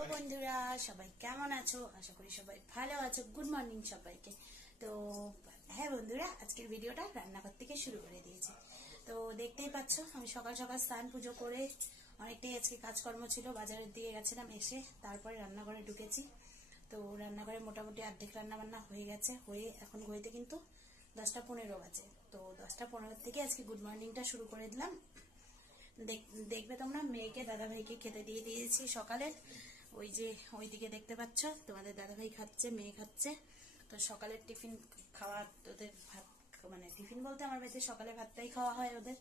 Hello বন্ধুরা, সবাই কেমন আছো? আশা করি সবাই ভালো আছো। গুড মর্নিং সবাইকে। তো হ্যাঁ বন্ধুরা, আজকের ভিডিওটা রান্নাঘর থেকে শুরু করে দিয়েছি। তো দেখতেই পাচ্ছ, আমি সকাল সকাল স্নান পুজো করে অনেকটাই আজকে কাজকর্ম ছিল, বাজারের দিকে গেছিলাম, এসে তারপরে রান্নাঘরে ঢুকেছি। তো রান্নাঘরে মোটামুটি অর্ধেক রান্না বান্না হয়ে গেছে, হয়ে এখন ঘড়িতে কিন্তু 10টা 15 বাজে। তো 10টা 15 থেকে আজকে গুড মর্নিংটা শুরু করে দিলাম। দেখবে তোমরা, মেয়েকে দাদাভাইকে খেতে দিয়ে দিয়েছি সকালে। ওই যে ওইদিকে দেখতে পাচ্ছ, তোমাদের দাদাভাই খাচ্ছে, মেয়ে খাচ্ছে। তো সকালের টিফিন খাওয়া ওদের, ভাত মানে টিফিন বলতে আমার বাড়িতে সকালে ভাতটাই খাওয়া হয় ওদের।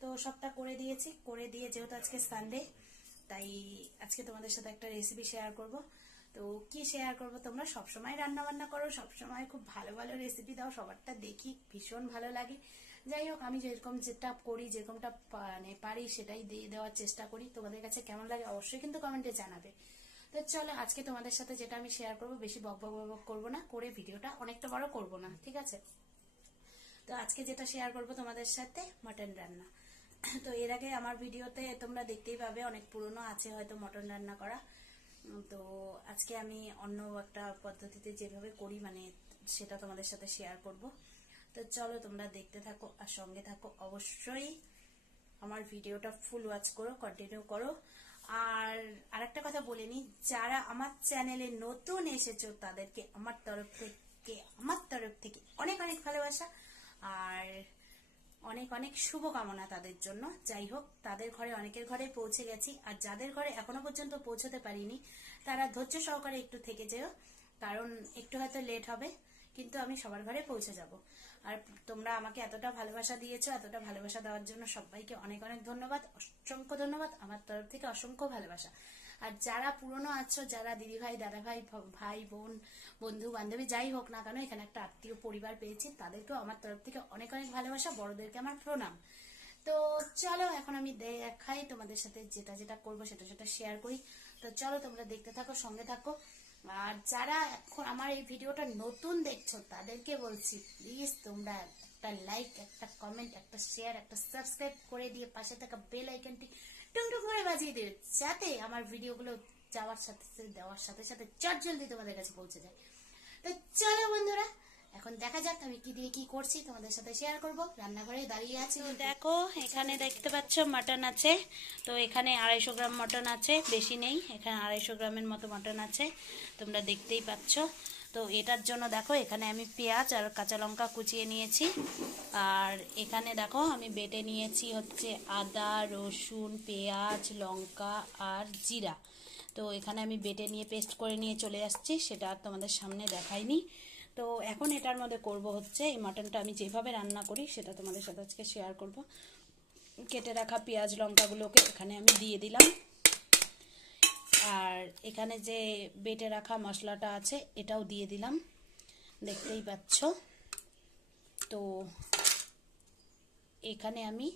তো সবটা করে দিয়েছি, করে দিয়ে যেহেতু আজকে সানডে, তাই আজকে তোমাদের সাথে একটা রেসিপি শেয়ার করব। তো কি শেয়ার করব, তোমরা সবসময় রান্না বান্না করো, সবসময় খুব ভালো ভালো রেসিপি দাও, সবারটা দেখি ভীষণ ভালো লাগে। যাই হোক, আমি যেরকম যেটা করি, যেরকমটা মানে পারি সেটাই দিয়ে দেওয়ার চেষ্টা করি। তোমাদের কাছে কেমন লাগে অবশ্যই কিন্তু কমেন্টে জানাবে। তো চলো, আজকে তোমাদের সাথে যেটা আমি শেয়ার করব, বেশি বক বক বক করবো না, করে ভিডিওটা অনেকটা বড় করব না, ঠিক আছে? তো আজকে যেটা শেয়ার করব তোমাদের সাথে, মটন রান্না। তো এর আগে আমার ভিডিওতে তোমরা দেখতেই পাবে, অনেক পুরনো আছে হয়তো মটন রান্না করা। তো আজকে আমি অন্য একটা পদ্ধতিতে যেভাবে করি, মানে সেটা তোমাদের সাথে শেয়ার করব। তো চলো, তোমরা দেখতে থাকো আর সঙ্গে থাকো। অবশ্যই আমার ভিডিওটা ফুল ওয়াচ করো, কন্টিনিউ করো। আর আরেকটা কথা বলে নি, যারা আমার চ্যানেলে নতুন এসেছো তাদেরকে আমার তরফ থেকে অনেক অনেক ভালোবাসা আর অনেক অনেক শুভকামনা তাদের জন্য। যাই হোক, তাদের ঘরে, অনেকের ঘরে পৌঁছে গেছি, আর যাদের ঘরে এখনো পর্যন্ত পৌঁছতে পারিনি তারা ধৈর্য সহকারে একটু থেকে যেও, কারণ একটু হয়তো লেট হবে, কিন্তু আমি সবার ঘরে পৌঁছে যাব। আর তোমরা আমাকে এতটা ভালোবাসা দিয়েছো, এতটা ভালোবাসা দেওয়ার জন্য সবাইকে অনেক অনেক ধন্যবাদ, অসংখ্য ধন্যবাদ, আমার তরফ থেকে অসংখ্য ভালোবাসা। আর যারা পুরনো আছো, যারা দিদি ভাই, দাদা ভাই, ভাই বোন, বন্ধু বান্ধবী যাই হোক না কেন, এখানে একটা আত্মীয় পরিবার পেয়েছি, তাদেরকেও আমার তরফ থেকে অনেক অনেক ভালোবাসা, বড়দেরকে আমার প্রণাম। তো চলো, এখন আমি দেখাই তোমাদের সাথে, যেটা যেটা করবো সেটা সেটা শেয়ার করি। তো চলো, তোমরা দেখতে থাকো, সঙ্গে থাকো। আর যারা এখন আমার এই ভিডিওটা নতুন দেখছো তাদেরকে বলছি, প্লিজ তোমরা একটা লাইক, একটা কমেন্ট, একটা শেয়ার, একটা সাবস্ক্রাইব করে দিয়ে পাশে থাকা বেল আইকনটি টুংটুং করে বাজিয়ে দেবে, যাতে আমার ভিডিওগুলো দেওয়ার সাথে সাথে চটজলদি তোমাদের কাছে পৌঁছে যায়। তো চলো বন্ধুরা, এখন দেখা যাক আমি কি দিয়ে কি করছি, তোমাদের সাথে শেয়ার করব। রান্নাঘরে দাঁড়িয়ে আছি, দেখো এখানে দেখতে পাচ্ছ মটন আছে। তো এখানে 250 গ্রাম মটন আছে, বেশি নেই, এখানে 250 গ্রামের মতো মটন আছে, তোমরা দেখতেই পাচ্ছ। তো এটার জন্য দেখো, এখানে আমি পেঁয়াজ আর কাঁচা লঙ্কা কুচিয়ে নিয়েছি। আর এখানে দেখো আমি বেটে নিয়েছি হচ্ছে আদা, রসুন, পেঁয়াজ, লঙ্কা আর জিরা। তো এখানে আমি বেটে নিয়ে পেস্ট করে নিয়ে চলে আসছি, সেটা আর তোমাদের সামনে দেখাইনি। তো এখন এটার মধ্যে করব হচ্ছে, এই মাটনটা আমি যেভাবে রান্না করি সেটা তোমাদের সাথে আজকে শেয়ার করব। কেটে রাখা পেঁয়াজ লঙ্কাগুলোকে এখানে আমি দিয়ে দিলাম। আর এখানে যে বেটে রাখা মশলাটা আছে এটাও দিয়ে দিলাম, দেখতেই পাচ্ছ। তো এখানে আমি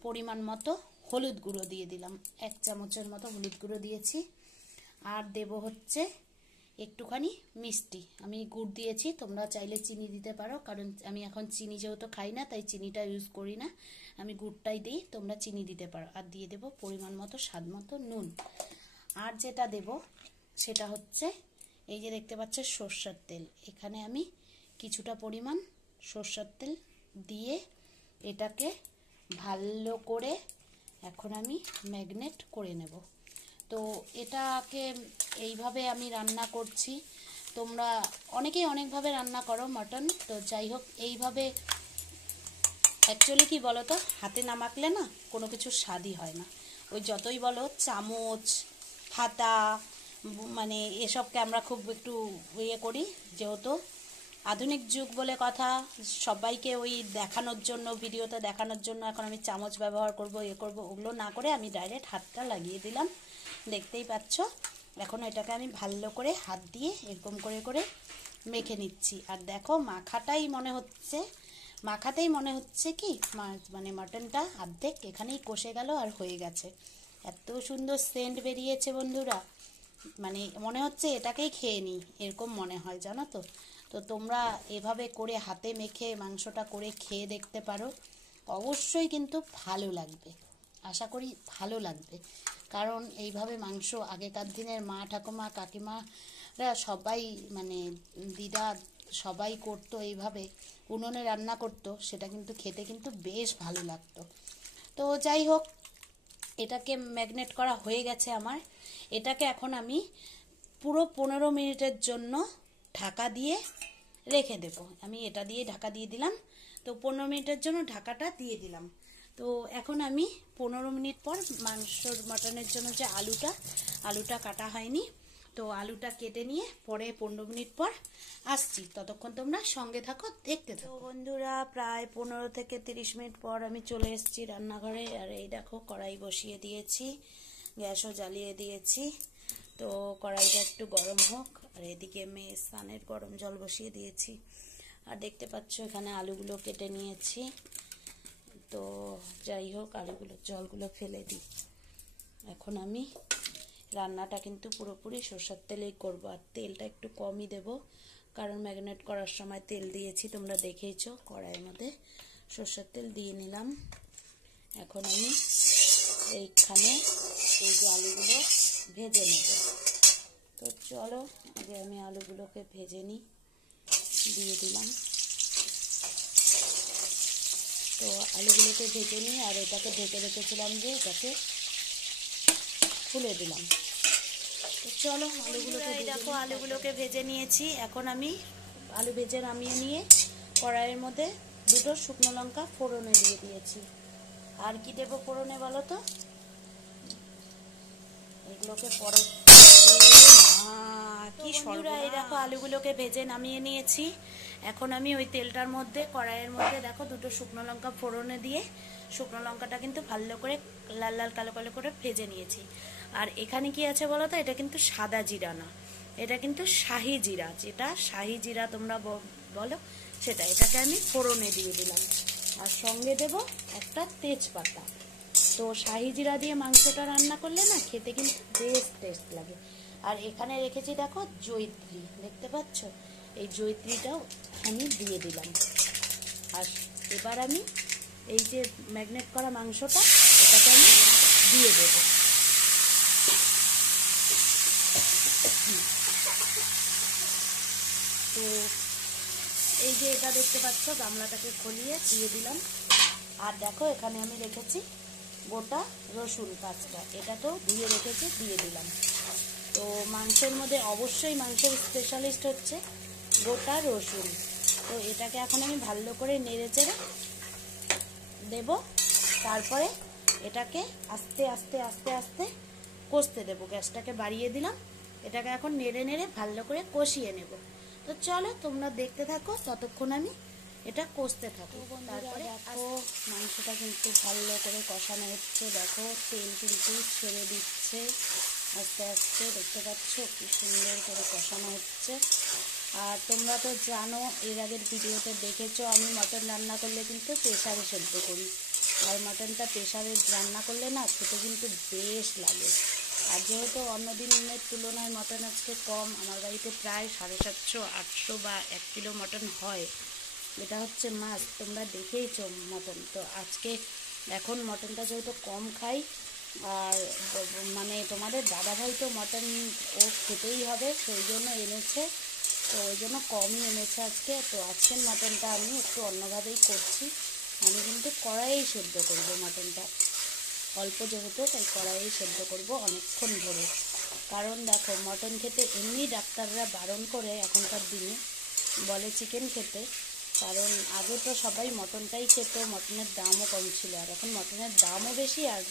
পরিমাণ মতো হলুদ গুঁড়ো দিয়ে দিলাম, 1 চামচের মতো হলুদ গুঁড়ো দিয়েছি। আর দেব হচ্ছে একটুখানি মিষ্টি, আমি গুড় দিয়েছি, তোমরা চাইলে চিনি দিতে পারো, কারণ আমি এখন চিনি যেহেতু খাই না তাই চিনিটা ইউজ করি না, আমি গুড়টাই দিই, তোমরা চিনি দিতে পারো। আর দিয়ে দেব পরিমাণ মতো স্বাদ মতো নুন। আর যেটা দেব সেটা হচ্ছে, এই যে দেখতে পাচ্ছ সরষের তেল, এখানে আমি কিছুটা পরিমাণ সরষের তেল দিয়ে এটাকে ভালো করে এখন আমি ম্যাগনেট করে নেব। তো এটাকে এইভাবে আমি রান্না করছি, তোমরা অনেকেই অনেকভাবে রান্না করো মটন। তো যাই হোক, এইভাবে অ্যাকচুয়ালি কি বলো তো, হাতে না মাখলে না কোনো কিছু স্বাদই হয় না। ওই যতই বলো চামচ, হাতা, মানে এসবকে আমরা খুব একটু ইয়ে করি, যেহেতু আধুনিক যুগ বলে কথা, সবাইকে ওই দেখানোর জন্য, ভিডিওতে দেখানোর জন্য এখন আমি চামচ ব্যবহার করব, করব, ওগুলো না করে আমি ডাইরেক্ট হাতটা লাগিয়ে দিলাম, দেখতেই পাচ্ছ। এখন এটাকে আমি ভালো করে হাত দিয়ে এরকম করে করে মেখে নিচ্ছি। আর দেখো মাখাতেই মনে হচ্ছে কি মানে মটনটা অর্ধেক এখানেই কষে গেল আর হয়ে গেছে। এত সুন্দর সেন্ট বেরিয়েছে বন্ধুরা, মানে মনে হচ্ছে এটাকেই খেয়ে নিই, এরকম মনে হয়, জানো তো। তো তোমরা এভাবে করে হাতে মেখে মাংসটা করে খেয়ে দেখতে পারো, অবশ্যই কিন্তু ভালো লাগবে, আশা করি ভালো লাগবে। কারণ এইভাবে মাংস আগেকার দিনের মা ঠাকুমা কাকিমারা সবাই মানে দিদা সবাই করতো এইভাবে, উনুনে রান্না করতো, সেটা কিন্তু খেতে কিন্তু বেশ ভালো লাগতো। তো যাই হোক, এটাকে ম্যাগনেট করা হয়ে গেছে আমার। এটাকে এখন আমি পুরো 15 মিনিটের জন্য ঢাকা দিয়ে রেখে দেব। আমি এটা দিয়ে ঢাকা দিয়ে দিলাম। তো 15 মিনিটের জন্য ঢাকাটা দিয়ে দিলাম। তো এখন আমি 15 মিনিট পর মাটনের জন্য যে আলুটা কাটা হয়নি, তো আলুটা কেটে নিয়ে পরে 15 মিনিট পর আসছি। ততক্ষণ তোমরা সঙ্গে থাকো, দেখতে থাকো। তো বন্ধুরা, প্রায় 15 থেকে 30 মিনিট পর আমি চলে এসেছি রান্নাঘরে। আর এই দেখো, কড়াই বসিয়ে দিয়েছি, গ্যাসও জ্বালিয়ে দিয়েছি। তো কড়াইটা একটু গরম হোক। আর এদিকে মেয়ে স্নানের গরম জল বসিয়ে দিয়েছি। আর দেখতে পাচ্ছ এখানে আলুগুলো কেটে নিয়েছি। তো যাই হোক, জলগুলো ফেলে দিই। এখন আমি রান্নাটা কিন্তু পুরোপুরি সরষের তেলেই করব। আর তেলটা একটু কমই দেব, কারণ ম্যারিনেট করার সময় তেল দিয়েছি, তোমরা দেখেইছো। কড়াইয়ের মধ্যে সরষের তেল দিয়ে নিলাম। এখন আমি এইখানে এই যে আলুগুলো ভেজে নেব। তো চলো, আগে আমি আলুগুলোকে ভেজে নিই। দিয়ে দিলাম। তো আলুগুলোকে ভেজে নিই। আর এটাকে ঢেকে রেখেছিলাম যে, এটাকে খুলে দিলাম। তো চলো, আলুগুলোকে ভেজে নিয়েছি। এখন আমি আলু ভেজে নামিয়ে নিয়ে কড়াইয়ের মধ্যে 2টো শুকনো লঙ্কা ফোড়নে দিয়ে দিয়েছি। আর কি দেবো ফোড়নে বলো তো? এগুলোকে পরে কি সরবরাহ। এই দেখো, আলুগুলোকে ভেজে নামিয়ে নিয়েছি। এখন আমি ওই তেলটার মধ্যে, কড়াইয়ের মধ্যে দেখো 2টো শুকনো লঙ্কা ফোড়নে দিয়ে শুকনো লঙ্কাটা কিন্তু ভালো করে লাল লাল কালো কালো করে ভেজে নিয়েছি। আর এখানে কি আছে বলো তো? এটা কিন্তু সাদা জিরা না, এটা কিন্তু শাহি জিরা, যেটা শাহি জিরা তোমরা বলো সেটা। এটাকে আমি ফোড়নে দিয়ে দিলাম। আর সঙ্গে দেব একটা তেজপাতা। তো শাহি জিরা দিয়ে মাংসটা রান্না করলে না, খেতে কিন্তু বেশ টেস্ট লাগে। আর এখানে রেখেছি দেখো জয়িত্রী, দেখতে পাচ্ছ? এই জয়িত্রীটাও আমি দিয়ে দিলাম। আর এবার আমি এই যে ম্যাগনেট করা মাংসটা, এটাকে আমি দিয়ে দেব। তো এই যে এটা দেখতে পাচ্ছ, গামলাটাকে খলিয়ে দিয়ে দিলাম। আর দেখো, এখানে আমি রেখেছি গোটা রসুন 5টা, এটা তো ধুয়ে রেখেছি, দিয়ে দিলাম। তো মাংসের মধ্যে অবশ্যই মাংসের স্পেশালিস্ট হচ্ছে গোটা রসুন। তো এটাকে এখন আমি ভালো করে নেড়ে চেড়ে দেব। তারপরে এটাকে আস্তে আস্তে আস্তে আস্তে কষতে দেবো। গ্যাসটাকে বাড়িয়ে দিলাম। এটাকে এখন নেড়ে নেড়ে ভালো করে কষিয়ে নেব। তো চলো, তোমরা দেখতে থাকো, ততক্ষণ আমি এটা কষতে থাকো। তারপরে দেখো, মাংসটা কিন্তু ভালো করে কষানো হচ্ছে। দেখো, তেল কিন্তু ছেড়ে দিচ্ছে আস্তে আস্তে, দেখতে পাচ্ছ কি সুন্দর করে কষানো হচ্ছে। আর তোমরা তো জানো, এর আগের ভিডিওতে দেখেছো, আমি মটন রান্না করলে কিন্তু প্রেসারে সেদ্ধ করি। আর মটনটা প্রেসারে রান্না করলে না, খেতে কিন্তু বেশ লাগে। আর যেহেতু অন্য দিনের তুলনায় মটন আজকে কম, আমার বাড়িতে প্রায় 750-800 বা 1 কিলো মটন হয়। এটা হচ্ছে মাছ, তোমরা দেখেইছো মটন। তো আজকে এখন মটনটা যেহেতু কম খাই, আর মানে তোমাদের দাদাভাই তো মটন ও খেতেই হবে, সেই জন্য এনেছে। তো ওই জন্য কমই এনেছে আজকে। তো আজকের মটনটা আমি একটু অন্যভাবেই করছি। আমি কিন্তু কড়াইয়েই সেদ্ধ করবো মটনটা, অল্প যেহেতু, তাই কড়াইয়েই সেদ্ধ করব অনেকক্ষণ ধরে। কারণ দেখো, মটন খেতে এমনি ডাক্তাররা বারণ করে এখনকার দিনে, বলে চিকেন খেতে। কারণ আগে তো সবাই মটনটাই খেত, মটনের দামও কম ছিল। আর এখন মটনের দামও বেশি, আর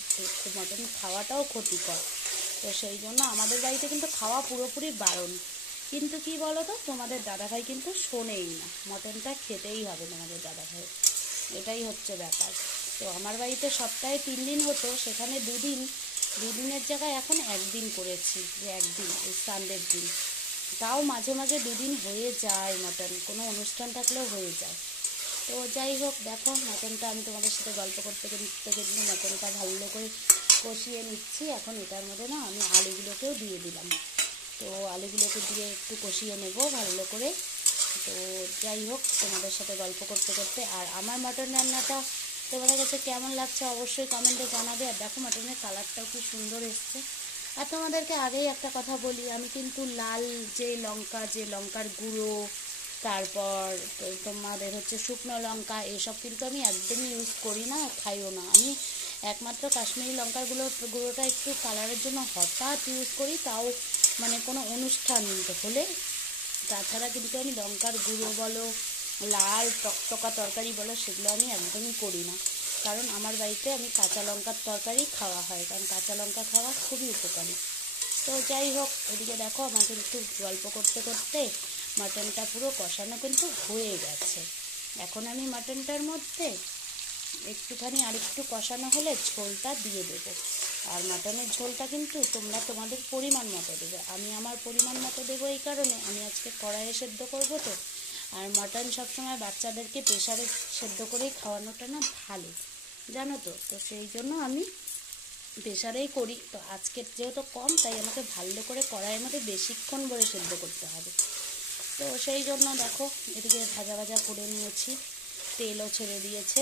মটন খাওয়াটাও ক্ষতিকর। তো সেই জন্য আমাদের বাড়িতে কিন্তু খাওয়া পুরোপুরি বারণ। কিন্তু কি বলো তো, তোমাদের দাদাভাই কিন্তু শোনেই না, মটনটা খেতেই হবে তোমাদের দাদাভাই, এটাই হচ্ছে ব্যাপার। তো আমার বাড়িতে সপ্তাহে 3 দিন হতো, সেখানে 2 দিনের জায়গায় এখন 1 দিন করেছি, যে 1 দিন ওই সানডের দিন। তাও মাঝে মাঝে 2 দিন হয়ে যায় মটন, কোনো অনুষ্ঠান থাকলেও হয়ে যায়। তো যাই হোক, দেখো মটনটা আমি তোমাদের সাথে গল্প করতে করতে কিন্তু মটনটা ভালো করে কষিয়ে নিচ্ছি। এখন এটার মধ্যে না আমি আলুগুলোকেও দিয়ে দিলাম। তো আলুগুলোকে দিয়ে একটু কষিয়ে নেব ভালো করে। তো যাই হোক, তোমাদের সাথে গল্প করতে করতে। আর আমার মটন রান্নাটা তোমাদের কাছে কেমন লাগছে অবশ্যই কমেন্টে জানাবে। আর দেখো মাটনের কালারটাও কি সুন্দর এসছে। আর তোমাদেরকে আগেই একটা কথা বলি, আমি কিন্তু লাল যে লঙ্কা, যে লঙ্কার গুঁড়ো, তারপর তোমাদের হচ্ছে শুকনো লঙ্কা, এসব কিন্তু আমি একদমই ইউজ করি না, খাইও না। আমি একমাত্র কাশ্মীরি লঙ্কার গুঁড়োটা একটু কালারের জন্য হঠাৎ ইউজ করি, তাও মানে কোনো অনুষ্ঠান হলে। তাছাড়া কিন্তু আমি লঙ্কার গুঁড়ো বলো, লাল টকটকা তরকারি বলো, সেগুলো আমি একদমই করি না। কারণ আমার বাড়িতে আমি কাঁচা লঙ্কার তরকারি খাওয়া হয়, কারণ কাঁচা লঙ্কা খাওয়া খুবই উপকারী। তো যাই হোক, এদিকে দেখো আমার কিন্তু গল্প করতে করতে মাটনটা পুরো কষানো কিন্তু হয়ে গেছে। এখন আমি মাটনটার মধ্যে একটুখানি আরেকটু কষানো হলে ঝোলটা দিয়ে দেবো। আর মাটনের ঝোলটা কিন্তু তোমরা তোমাদের পরিমাণ মতো দেবে। আমি আমার পরিমাণ মতো দেবো এই কারণে, আমি আজকে কড়াইয়ে সেদ্ধ করবো তো। আর মাটন সবসময় বাচ্চাদেরকে প্রেসারে সেদ্ধ করেই খাওয়ানোটা না ভালো, জানো তো। তো সেই জন্য আমি প্রেসারেই করি। তো আজকে যেহেতু কম, তাই আমাকে ভালো করে কড়াইয়ের মধ্যে বেশিক্ষণ ভরে সেদ্ধ করতে হবে। তো সেই জন্য দেখো এদিকে ভাজা ভাজা করে নিয়েছি, তেলও ছেড়ে দিয়েছে,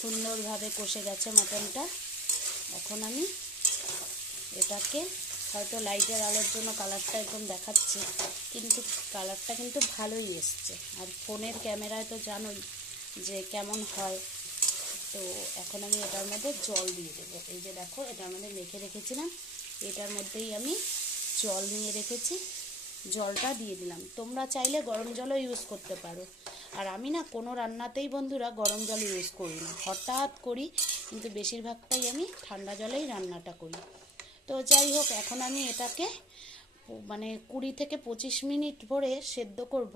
সুন্দরভাবে কষে গেছে মাটনটা। এখন আমি এটাকে, হয়তো লাইটের আলোর জন্য কালারটা একদম দেখাচ্ছে, কিন্তু কালারটা কিন্তু ভালোই এসছে। আর ফোনের ক্যামেরায় তো জানোই যে কেমন হয়। তো এখন আমি এটার মধ্যে জল দিয়ে দেবো। এই যে দেখো, এটার মধ্যে মেখে রেখেছিলাম, এটার মধ্যেই আমি জল নিয়ে রেখেছি, জলটা দিয়ে দিলাম। তোমরা চাইলে গরম জলও ইউজ করতে পারো। আর আমি না কোনো রান্নাতেই বন্ধুরা গরম জল ইউজ করি না, হঠাৎ করি, কিন্তু বেশিরভাগটাই আমি ঠান্ডা জলেই রান্নাটা করি। তো যাই হোক, এখন আমি এটাকে মানে 20 থেকে 25 মিনিট ভরে সেদ্ধ করব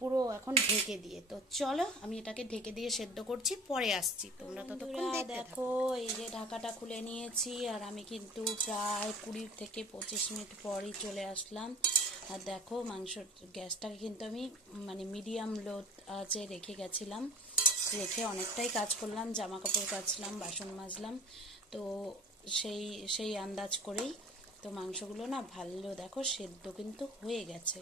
পুরো, এখন ঢেকে দিয়ে। তো চলো আমি এটাকে ঢেকে দিয়ে সেদ্ধ করছি, পরে আসছি, তোমরা ততক্ষণ দেখো। এই যে ঢাকাটা খুলে নিয়েছি, আর আমি কিন্তু প্রায় 20 থেকে 25 মিনিট পরই চলে আসলাম। আর দেখো মাংস, গ্যাসটাকে কিন্তু আমি মানে মিডিয়াম লো আঁচে রেখে গেছিলাম, রেখে অনেকটাই কাজ করলাম, জামা কাপড় কাচলাম, বাসন মাজলাম। তো সেই সেই আন্দাজ করেই তো মাংসগুলো না ভালো দেখো সেদ্ধ কিন্তু হয়ে গেছে।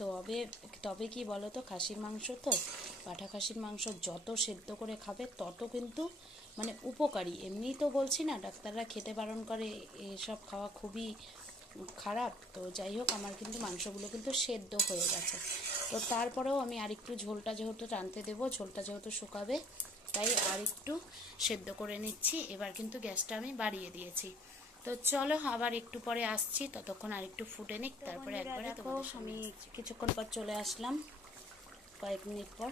তবে তবে কি বলো তো, খাসির মাংস তো, পাঁঠা খাসির মাংস যত সেদ্ধ করে খাবে তত কিন্তু মানে উপকারী। এমনিই তো বলছি না, ডাক্তাররা খেতে বারণ করে, এসব খাওয়া খুবই খারাপ। তো যাই হোক, আমার কিন্তু মাংসগুলো কিন্তু সেদ্ধ হয়ে গেছে। তো তারপরেও আমি আরেকটু ঝোলটা যেহেতু টানতে দেবো, ঝোলটা যেহেতু শুকাবে, তাই আরেকটু সেদ্ধ করে নিচ্ছি। এবার কিন্তু গ্যাসটা আমি বাড়িয়ে দিয়েছি। তো চলো আবার একটু পরে আসছি, ততক্ষণ আরেকটু ফুটে নিক, তারপরে একবারে তোমাদের আমি কিছুক্ষণ পর চলে আসলাম, কয়েক মিনিট পর।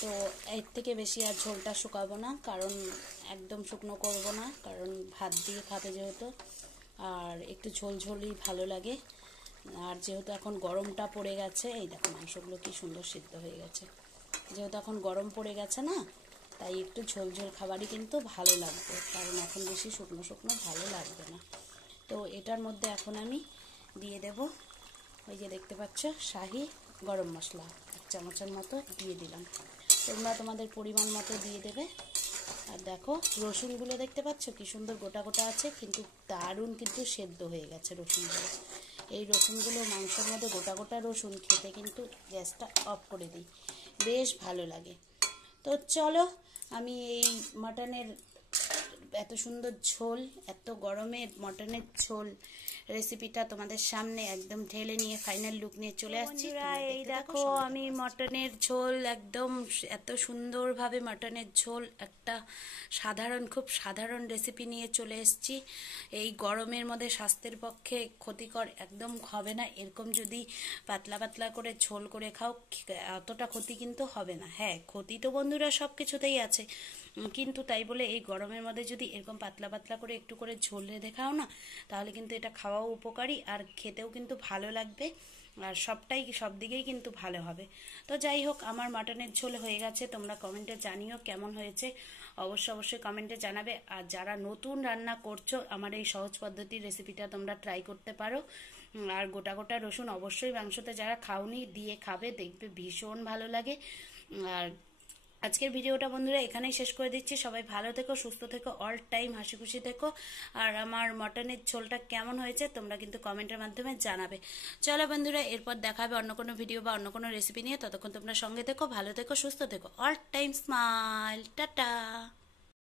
তো এর থেকে বেশি আর ঝোলটা শুকাবো না, কারণ একদম শুকনো করব না, কারণ ভাত দিয়ে খাবে যেহেতু, আর একটু ঝোল ঝোলই ভালো লাগে। আর যেহেতু এখন গরমটা পড়ে গেছে, এই দেখো মাংসগুলো কি সুন্দর সিদ্ধ হয়ে গেছে। যেহেতু এখন গরম পড়ে গেছে না, তাই একটু ঝোল ঝোল খাবারই কিন্তু ভালো লাগবে, কারণ এখন বেশি শুকনো শুকনো ভালো লাগবে না। তো এটার মধ্যে এখন আমি দিয়ে দেব, ওই যে দেখতে পাচ্ছ শাহি গরম মশলা 1 চামচের মতো দিয়ে দিলাম। তোমরা তোমাদের পরিমাণ মতো দিয়ে দেবে। আর দেখো রসুনগুলো দেখতে পাচ্ছ কি সুন্দর গোটা গোটা আছে, কিন্তু দারুণ কিন্তু সেদ্ধ হয়ে গেছে রসুনগুলো। এই রসুনগুলো মাংসের মধ্যে গোটা গোটা রসুন খেতে কিন্তু গ্যাসটা অফ করে দিই, বেশ ভালো লাগে। তো চলো আমি এই মাটনের এত সুন্দর ঝোল, এত গরমের মটনের ঝোল রেসিপিটা তোমাদের সামনে একদম ঢেলে নিয়ে ফাইনাল লুক নিয়ে চলে আসছি। এই দেখো আমি মটনের ঝোল একদম এত সুন্দরভাবে মটনের ঝোল একটা সাধারণ, খুব সাধারণ রেসিপি নিয়ে চলে এসেছি। এই গরমের মধ্যে স্বাস্থ্যের পক্ষে ক্ষতিকর একদম হবে না, এরকম যদি পাতলা পাতলা করে ঝোল করে খাও অতটা ক্ষতি কিন্তু হবে না। হ্যাঁ, ক্ষতি তো বন্ধুরা সব কিছুতেই আছে, কিন্তু তাই বলে এই গরমের মধ্যে যদি এরকম পাতলা পাতলা করে একটু করে ঝোল রেঁধে খাও না, তাহলে কিন্তু এটা খাওয়াও উপকারী, আর খেতেও কিন্তু ভালো লাগবে, আর সবটাই সব দিকেই কিন্তু ভালো হবে। তো যাই হোক, আমার মাটনের ঝোল হয়ে গেছে, তোমরা কমেন্টে জানিও কেমন হয়েছে, অবশ্যই কমেন্টে জানাবে। আর যারা নতুন রান্না করছো, আমার এই সহজ পদ্ধতির রেসিপিটা তোমরা ট্রাই করতে পারো। আর গোটা গোটা রসুন অবশ্যই মাংসতে যারা খাওনি দিয়ে খাবে, দেখবে ভীষণ ভালো লাগে। আর আজকের ভিডিওটা বন্ধুরা এখানেই শেষ করে দিচ্ছি। সবাই ভালো থেকো, সুস্থ থেকো, অল টাইম হাসি খুশি থেকো। আর আমার মটনের ঝোলটা কেমন হয়েছে তোমরা কিন্তু কমেন্টের মাধ্যমে জানাবে। চলো বন্ধুরা, এরপর দেখা হবে অন্য কোনো ভিডিও বা অন্য কোনো রেসিপি নিয়ে। ততক্ষণ তোমরা সঙ্গে থেকো, ভালো থেকো, সুস্থ থেকো, অল টাইম স্মাইল, টাটা।